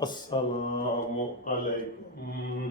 Assalamu alaikum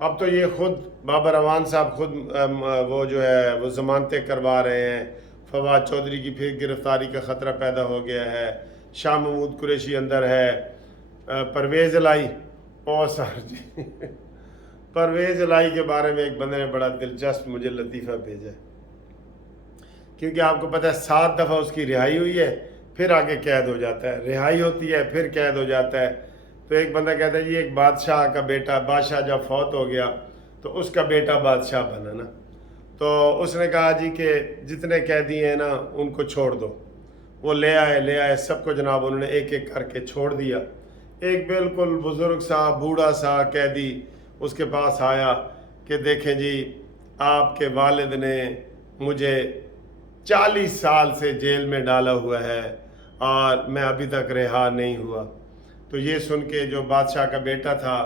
اب تو یہ خود بابر اعوان صاحب خود وہ جو ہے وہ ضمانتیں کروا رہے ہیں، فواد چودھری کی پھر گرفتاری کا خطرہ پیدا ہو گیا ہے، شاہ محمود قریشی اندر ہے، پرویز الہی اور سر جی پرویز الہی کے بارے میں ایک بندے نے بڑا دلچسپ مجھے لطیفہ بھیجا ہے، کیونکہ آپ کو پتہ ہے 7 دفعہ اس کی رہائی ہوئی ہے، پھر آگے قید ہو جاتا ہے، رہائی ہوتی ہے پھر قید ہو جاتا ہے۔ تو ایک بندہ کہتا ہے جی ایک بادشاہ کا بیٹا، بادشاہ جب فوت ہو گیا تو اس کا بیٹا بادشاہ بنا نا، تو اس نے کہا جی کہ جتنے قیدی ہیں نا ان کو چھوڑ دو، وہ لے آئے سب کو جناب انہوں نے ایک ایک کر کے چھوڑ دیا۔ ایک بالکل بزرگ سا بوڑھا سا قیدی اس کے پاس آیا کہ دیکھیں جی آپ کے والد نے مجھے 40 سال سے جیل میں ڈالا ہوا ہے اور میں ابھی تک رہا نہیں ہوا۔ تو یہ سن کے جو بادشاہ کا بیٹا تھا،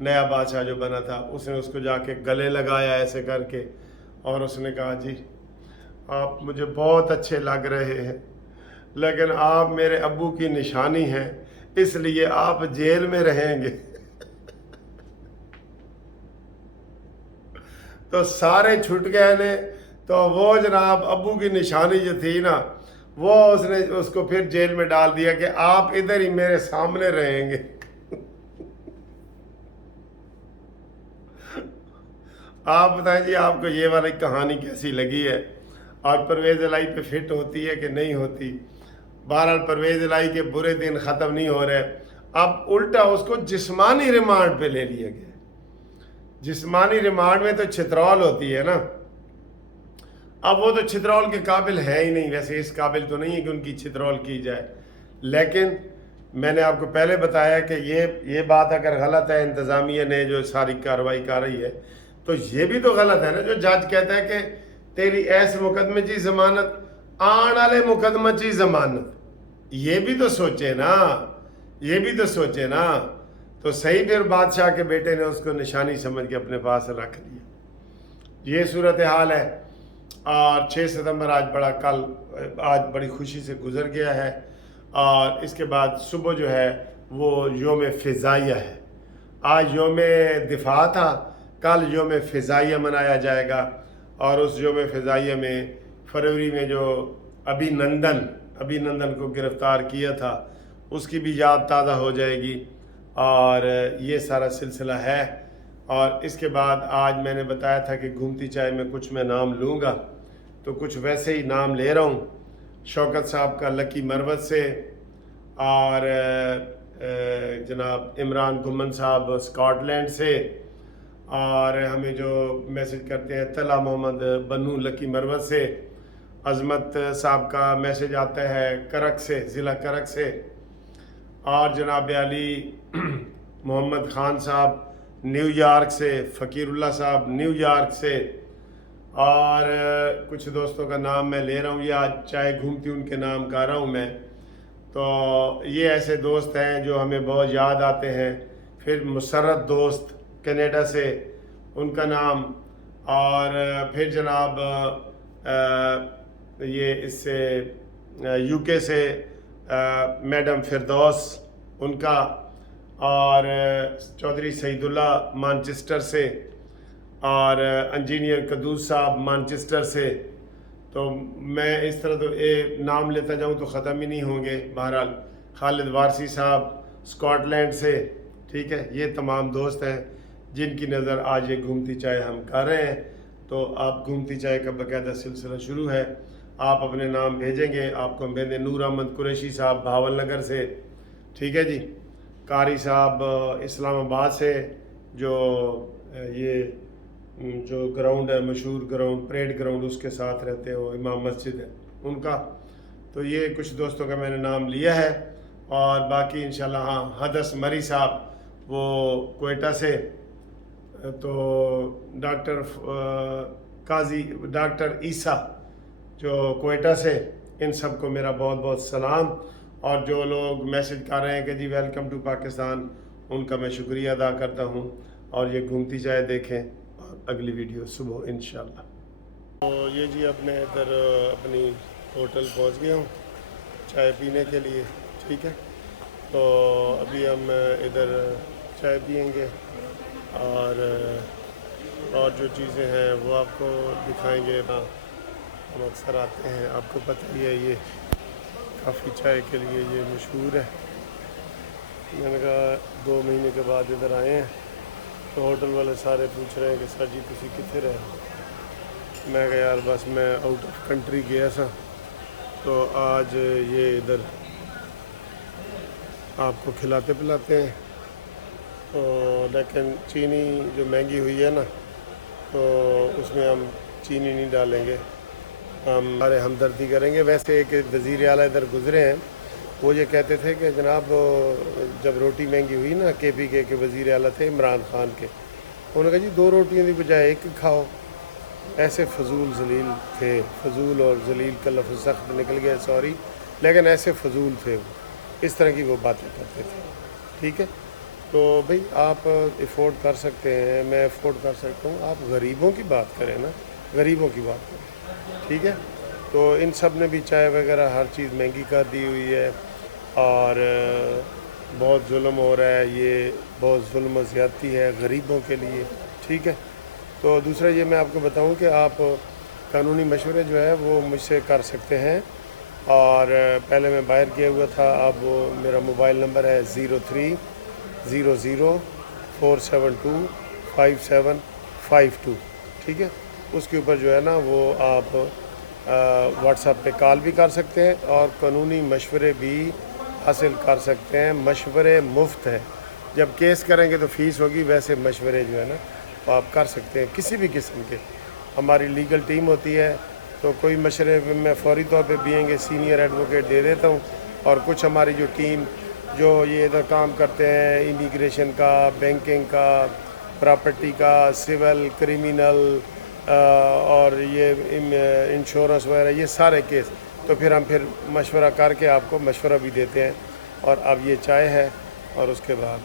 نیا بادشاہ جو بنا تھا، اس نے اس کو جا کے گلے لگایا ایسے کر کے، اور اس نے کہا جی آپ مجھے بہت اچھے لگ رہے ہیں لیکن آپ میرے ابو کی نشانی ہیں، اس لیے آپ جیل میں رہیں گے۔ تو سارے چھٹ گئے نے، تو وہ جناب ابو کی نشانی جو تھی نا وہ اس نے اس کو پھر جیل میں ڈال دیا کہ آپ ادھر ہی میرے سامنے رہیں گے۔ آپ بتائیں جی آپ کو یہ والی کہانی کیسی لگی ہے، اور پرویز الہی پہ فٹ ہوتی ہے کہ نہیں ہوتی؟ بہرحال پرویز الہی کے برے دن ختم نہیں ہو رہے، اب الٹا اس کو جسمانی ریمانڈ پہ لے لیا گیا۔ جسمانی ریمانڈ میں تو چھترول ہوتی ہے نا، اب وہ تو چھترول کے قابل ہے ہی نہیں، ویسے اس قابل تو نہیں ہے کہ ان کی چھترول کی جائے، لیکن میں نے آپ کو پہلے بتایا کہ یہ بات اگر غلط ہے، انتظامیہ نے جو ساری کارروائی کر رہی ہے، تو یہ بھی تو غلط ہے نا جو جج کہتا ہے کہ تیری ایس مقدمے چی ضمانت آن والے مقدمہ چی ضمانت، یہ بھی تو سوچے نا، یہ بھی تو سوچے نا۔ تو صحیح پھر بادشاہ کے بیٹے نے اس کو نشانی سمجھ کے اپنے پاس رکھ لیا۔ یہ صورتحال ہے، اور 6 ستمبر آج بڑی خوشی سے گزر گیا ہے، اور اس کے بعد صبح جو ہے وہ یوم فضائیہ ہے۔ آج یوم دفاع تھا، کل یوم فضائیہ منایا جائے گا، اور اس یوم فضائیہ میں فروری میں جو ابھی نندن کو گرفتار کیا تھا اس کی بھی یاد تازہ ہو جائے گی، اور یہ سارا سلسلہ ہے۔ اور اس کے بعد آج میں نے بتایا تھا کہ گھومتی چائے میں کچھ میں نام لوں گا، تو کچھ ویسے ہی نام لے رہا ہوں، شوکت صاحب کا لکی مروت سے، اور جناب عمران گھمن صاحب اسکاٹ لینڈ سے، اور ہمیں جو میسج کرتے ہیں طلع محمد بنو لکی مروت سے، عظمت صاحب کا میسج آتا ہے کرک سے، ضلع کرک سے، اور جناب علی محمد خان صاحب نیو یارک سے، فقیر اللہ صاحب نیو یارک سے، اور کچھ دوستوں کا نام میں لے رہا ہوں، یہ آج چائے گھومتی ان کے نام کر رہا ہوں میں۔ تو یہ ایسے دوست ہیں جو ہمیں بہت یاد آتے ہیں۔ پھر مسرت دوست کینیڈا سے، ان کا نام، اور پھر جناب یہ اس سے یو کے سے میڈم فردوس ان کا، اور چودھری سعید اللہ مانچسٹر سے، اور انجینئر قدوس صاحب مانچسٹر سے۔ تو میں اس طرح تو نام لیتا جاؤں تو ختم ہی نہیں ہوں گے۔ بہرحال خالد وارسی صاحب اسکاٹ لینڈ سے، ٹھیک ہے، یہ تمام دوست ہیں جن کی نظر آج یہ گھومتی چائے ہم کر رہے ہیں۔ تو آپ گھومتی چائے کا باقاعدہ سلسلہ شروع ہے، آپ اپنے نام بھیجیں گے، آپ کو ہم بھیج دیں۔ نور احمد قریشی صاحب بھاول نگر سے، ٹھیک ہے جی، قاری صاحب اسلام آباد سے، یہ جو گراؤنڈ ہے، مشہور گراؤنڈ، پریڈ گراؤنڈ، اس کے ساتھ رہتے ہو، امام مسجد ہے ان کا۔ تو یہ کچھ دوستوں کا میں نے نام لیا ہے، اور باقی انشاءاللہ ہاں حدث مری صاحب وہ کوئٹہ سے، تو ڈاکٹر عیسیٰ جو کوئٹہ سے، ان سب کو میرا بہت بہت سلام۔ اور جو لوگ میسج کر رہے ہیں کہ جی ویلکم ٹو پاکستان، ان کا میں شکریہ ادا کرتا ہوں، اور یہ گھومتی چائے دیکھیں، اور اگلی ویڈیو صبح انشاءاللہ۔ تو یہ جی اب میں ادھر اپنی ہوٹل پہنچ گیا ہوں چائے پینے کے لیے، ٹھیک ہے۔ تو ابھی ہم ادھر چائے پئیں گے، اور اور جو چیزیں ہیں وہ آپ کو دکھائیں گے. ہم اکثر آتے ہیں، آپ کو پتہ ہی ہے یہ کافی چائے کے لیے یہ مشہور ہے. میں نے کہا 2 مہینے کے بعد ادھر آئے ہیں تو ہوٹل والے سارے پوچھ رہے ہیں کہ سر جی تسی کتنے رہے. میں کہا یار بس میں آؤٹ آف کنٹری گیا سا تو آج یہ ادھر آپ کو کھلاتے پلاتے ہیں. تو لیکن چینی جو مہنگی ہوئی ہے نا تو اس میں ہم چینی نہیں ڈالیں گے، ہم ہمارے ہمدردی کریں گے. ویسے ایک وزیر اعلیٰ ادھر گزرے ہیں، وہ یہ کہتے تھے کہ جناب جب روٹی مہنگی ہوئی نا کے پی کے وزیر اعلیٰ تھے عمران خان کے، انہوں نے کہا جی 2 روٹیوں کی بجائے 1 کھاؤ. ایسے فضول ذلیل تھے، فضول اور ذلیل کا لفظ سخت نکل گیا سوری، لیکن ایسے فضول تھے وہ، اس طرح کی وہ باتیں کرتے تھے. ٹھیک ہے، تو بھئی آپ افورڈ کر سکتے ہیں، میں افورڈ کر سکتا ہوں، آپ غریبوں کی بات کریں نا، غریبوں کی بات کریں. ٹھیک ہے، تو ان سب نے بھی چائے وغیرہ ہر چیز مہنگی کر دی ہوئی ہے اور بہت ظلم ہو رہا ہے، یہ بہت ظلم و زیادتی ہے غریبوں کے لیے. ٹھیک ہے، تو دوسرا یہ میں آپ کو بتاؤں کہ آپ قانونی مشورے جو ہے وہ مجھ سے کر سکتے ہیں. اور پہلے میں باہر کیا ہوا تھا، اب وہ میرا موبائل نمبر ہے 030047257552. ٹھیک ہے، اس کے اوپر جو ہے نا وہ آپ واٹس ایپ پہ کال بھی کر سکتے ہیں اور قانونی مشورے بھی حاصل کر سکتے ہیں. مشورے مفت ہیں، جب کیس کریں گے تو فیس ہوگی، ویسے مشورے جو ہے نا وہ آپ کر سکتے ہیں کسی بھی قسم کے. ہماری لیگل ٹیم ہوتی ہے تو کوئی مشورے میں فوری طور پہ بینگ اے سینئر ایڈوکیٹ دے دیتا ہوں، اور کچھ ہماری جو ٹیم جو یہ ادھر کام کرتے ہیں امیگریشن کا، بینکنگ کا، پراپرٹی کا، سول، کرمینل اور یہ انشورنس وغیرہ، یہ سارے کیس تو پھر ہم مشورہ کر کے آپ کو مشورہ بھی دیتے ہیں. اور اب یہ چائے ہے اور اس کے بعد